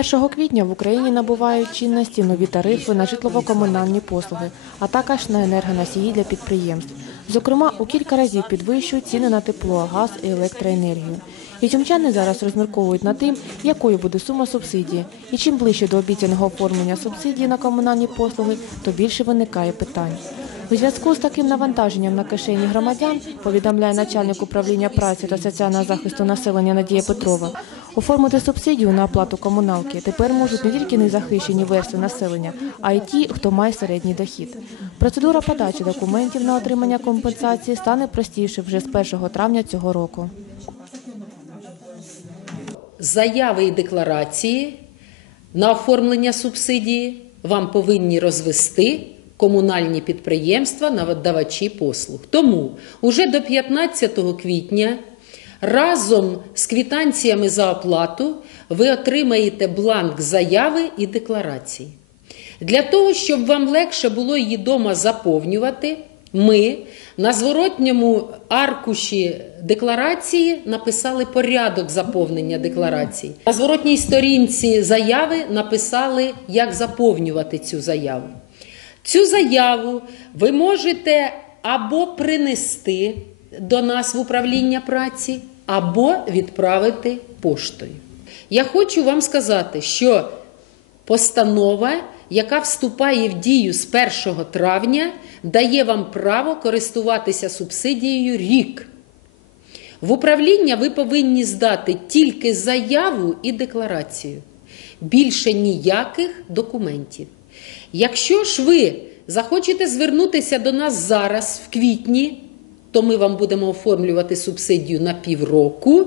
1 квітня в Україні набувають чинності нові тарифи на житлово-комунальні послуги, а також на енергоносії для підприємств. Зокрема, у кілька разів підвищують ціни на тепло, газ і електроенергію. Ізюмчани зараз розмірковують над тим, якою буде сума субсидії. І чим ближче до обіцяного оформлення субсидії на комунальні послуги, то більше виникає питань. У зв'язку з таким навантаженням на кишені громадян, повідомляє начальник управління праці та соціального захисту населення Надія Петрова, оформити субсидію на оплату комуналки тепер можуть не тільки незахищені верстви населення, а й ті, хто має середній дохід. Процедура подачі документів на отримання компенсації стане простіше вже з 1 травня цього року. заяви і декларації на оформлення субсидії вам повинні розвести комунальні підприємства, надавачі послуг. Тому уже до 15 квітня разом з квітанціями за оплату ви отримаєте бланк заяви і декларації. Для того, щоб вам легше було її дома заповнювати, ми на зворотньому аркуші декларації написали порядок заповнення декларації. На зворотній сторінці заяви написали, як заповнювати цю заяву. Цю заяву ви можете або принести до нас в управління праці, або відправити поштою. Я хочу вам сказати, що Постанова, яка вступає в дію з 1 травня, дає вам право користуватися субсидією рік. В управління ви повинні здати тільки заяву і декларацію, більше ніяких документів. Якщо ж ви захочете звернутися до нас зараз, в квітні, то ми вам будемо оформлювати субсидію на півроку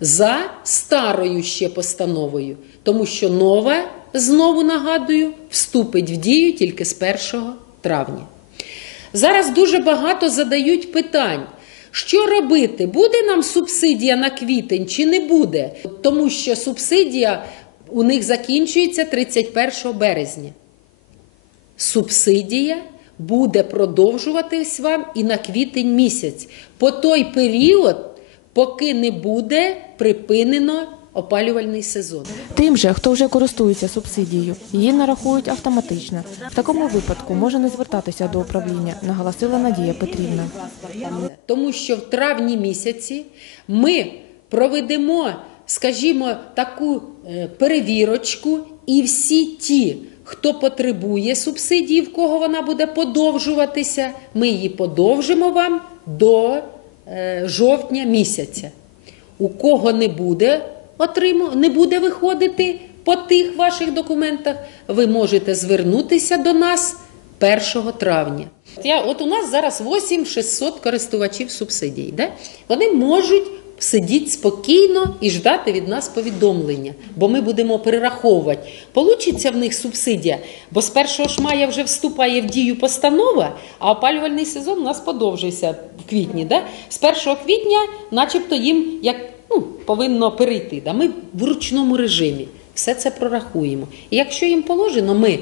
за старою ще постановою, тому що нова, знову нагадую, вступить в дію тільки з 1 травня. Зараз дуже багато задають питань. Що робити? Буде нам субсидія на квітень чи не буде? Тому що субсидія у них закінчується 31 березня. Субсидія буде продовжуватись вам і на квітень місяць, по той період, поки не буде припинено опалювальний сезон. Тим же, хто вже користується субсидією, її нарахують автоматично. В такому випадку може не звертатися до управління, наголосила Надія Петрівна. Тому що в травні місяці ми проведемо, скажімо, таку е, перевірочку, і всі ті, хто потребує субсидії, в кого вона буде подовжуватися, ми її подовжимо вам до е, жовтня місяця. У кого не буде отриму, не буде виходити по тих ваших документах, ви можете звернутися до нас 1 травня. Я, от у нас зараз 8600 користувачів субсидій. Да? Вони можуть сидіти спокійно і ждати від нас повідомлення, бо ми будемо перераховувати. Получиться в них субсидія, бо з 1 ж мая вже вступає в дію постанова, а опалювальний сезон у нас подовжується в квітні. Да? З 1 квітня, начебто, їм як ну, повинно перейти. Да? Ми в ручному режимі все це прорахуємо. І якщо їм положено, ми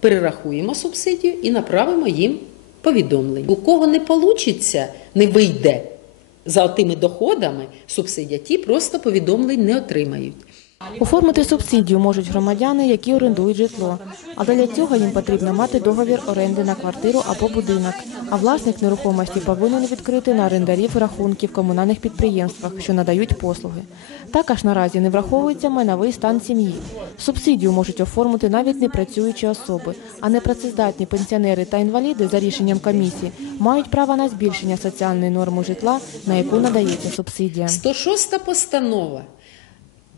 перерахуємо субсидію і направимо їм повідомлення. У кого не вийде, не вийде за тими доходами субсидія, ті просто повідомлень не отримають. Оформити субсидію можуть громадяни, які орендують житло. Але для цього їм потрібно мати договір оренди на квартиру або будинок. А власник нерухомості повинен відкрити на орендарів рахунки в комунальних підприємствах, що надають послуги. Також наразі не враховується майновий стан сім'ї. Субсидію можуть оформити навіть непрацюючі особи, а непрацездатні пенсіонери та інваліди за рішенням комісії мають право на збільшення соціальної норми житла, на яку надається субсидія. 106 постанова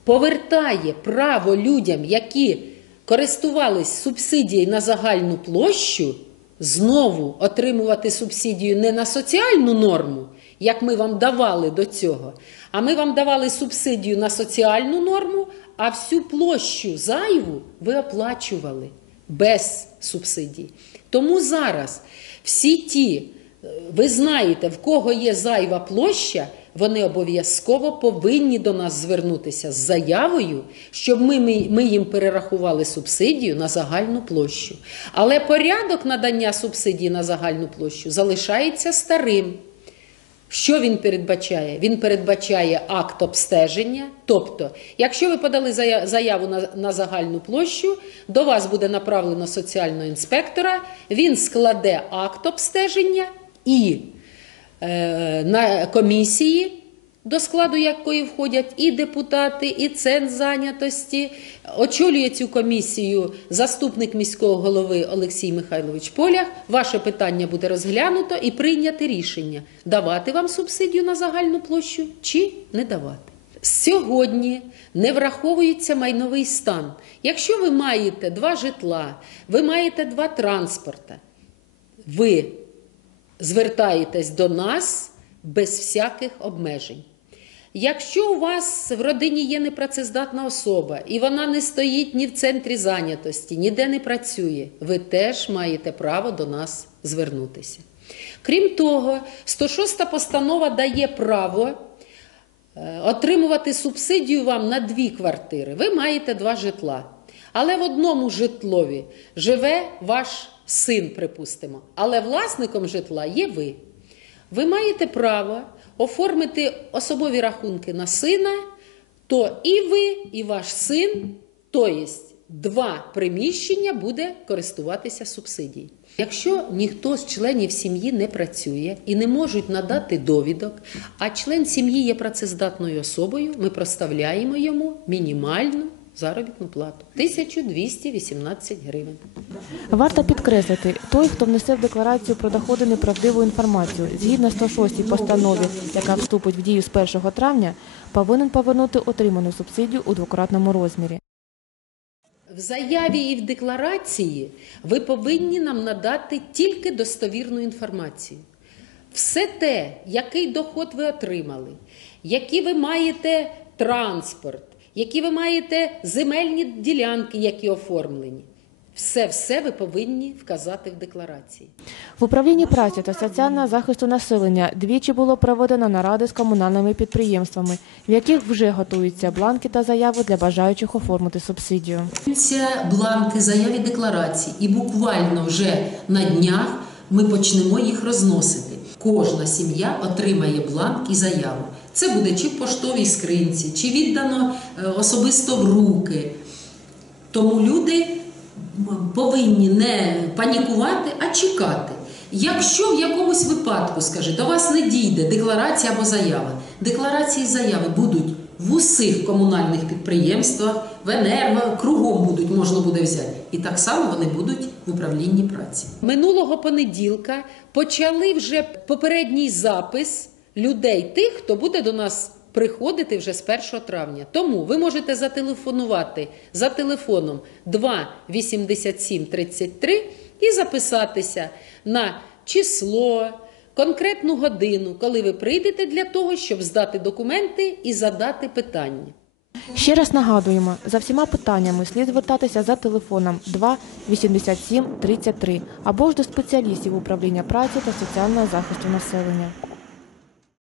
повертає право людям, які користувались субсидією на загальну площу, знову отримувати субсидію не на соціальну норму, як ми вам давали до цього, а ми вам давали субсидію на соціальну норму, а всю площу зайву ви оплачували без субсидій. Тому зараз всі ті, е, ви знаєте, в кого є зайва площа, вони обов'язково повинні до нас звернутися з заявою, щоб ми, ми, ми їм перерахували субсидію на загальну площу. Але порядок надання субсидії на загальну площу залишається старим. Що він передбачає? Він передбачає акт обстеження. Тобто, якщо ви подали заяву на, на загальну площу, до вас буде направлено соціального інспектора, він складе акт обстеження і на комісії, до складу якої входять і депутати, і центр зайнятості. Очолює цю комісію заступник міського голови Олексій Михайлович Полях. Ваше питання буде розглянуто і прийняти рішення, давати вам субсидію на загальну площу чи не давати. Сьогодні не враховується майновий стан. Якщо ви маєте два житла, ви маєте два транспорта, ви звертаєтесь до нас без всяких обмежень. Якщо у вас в родині є непрацездатна особа, і вона не стоїть ні в центрі зайнятості, ніде не працює, ви теж маєте право до нас звернутися. Крім того, 106 постанова дає право е, отримувати субсидію вам на дві квартири. Ви маєте два житла. Але в одному житлові живе ваш син, припустимо. Але власником житла є ви. Ви маєте право оформити особові рахунки на сина, то і ви, і ваш син, то є два приміщення буде користуватися субсидією. Якщо ніхто з членів сім'ї не працює і не можуть надати довідок, а член сім'ї є працездатною особою, ми проставляємо йому мінімальну заробітну плату 1218 гривень. Варто підкреслити, той, хто внесе в декларацію про доходи неправдиву інформацію, згідно 106 постанові, яка вступить в дію з 1 травня, повинен повернути отриману субсидію у двократному розмірі. В заяві і в декларації ви повинні нам надати тільки достовірну інформацію. Все те, який доход ви отримали, які ви маєте транспорт, які ви маєте земельні ділянки, які оформлені. Все все ви повинні вказати в декларації. В управлінні праці та соціального захисту населення двічі було проведено наради з комунальними підприємствами, в яких вже готуються бланки та заяви для бажаючих оформити субсидію. Бланки заяв і декларацій, і буквально вже на днях ми почнемо їх розносити. Кожна сім'я отримає бланк і заяву. Це буде чи в поштовій скринці, чи віддано е, особисто в руки. Тому люди повинні не панікувати, а чекати. Якщо в якомусь випадку, скажи, до вас не дійде декларація або заява, декларації і заяви будуть в усіх комунальних підприємствах, в енерго, кругом будуть, можна буде взяти. І так само вони будуть в управлінні праці. Минулого понеділка почали вже попередній запис людей, тих, хто буде до нас приходити вже з 1 травня. Тому ви можете зателефонувати за телефоном 2 87 33 і записатися на число, конкретну годину, коли ви прийдете для того, щоб здати документи і задати питання. Ще раз нагадуємо, за всіма питаннями слід звертатися за телефоном 2 87 33 або ж до спеціалістів управління праці та соціального захисту населення.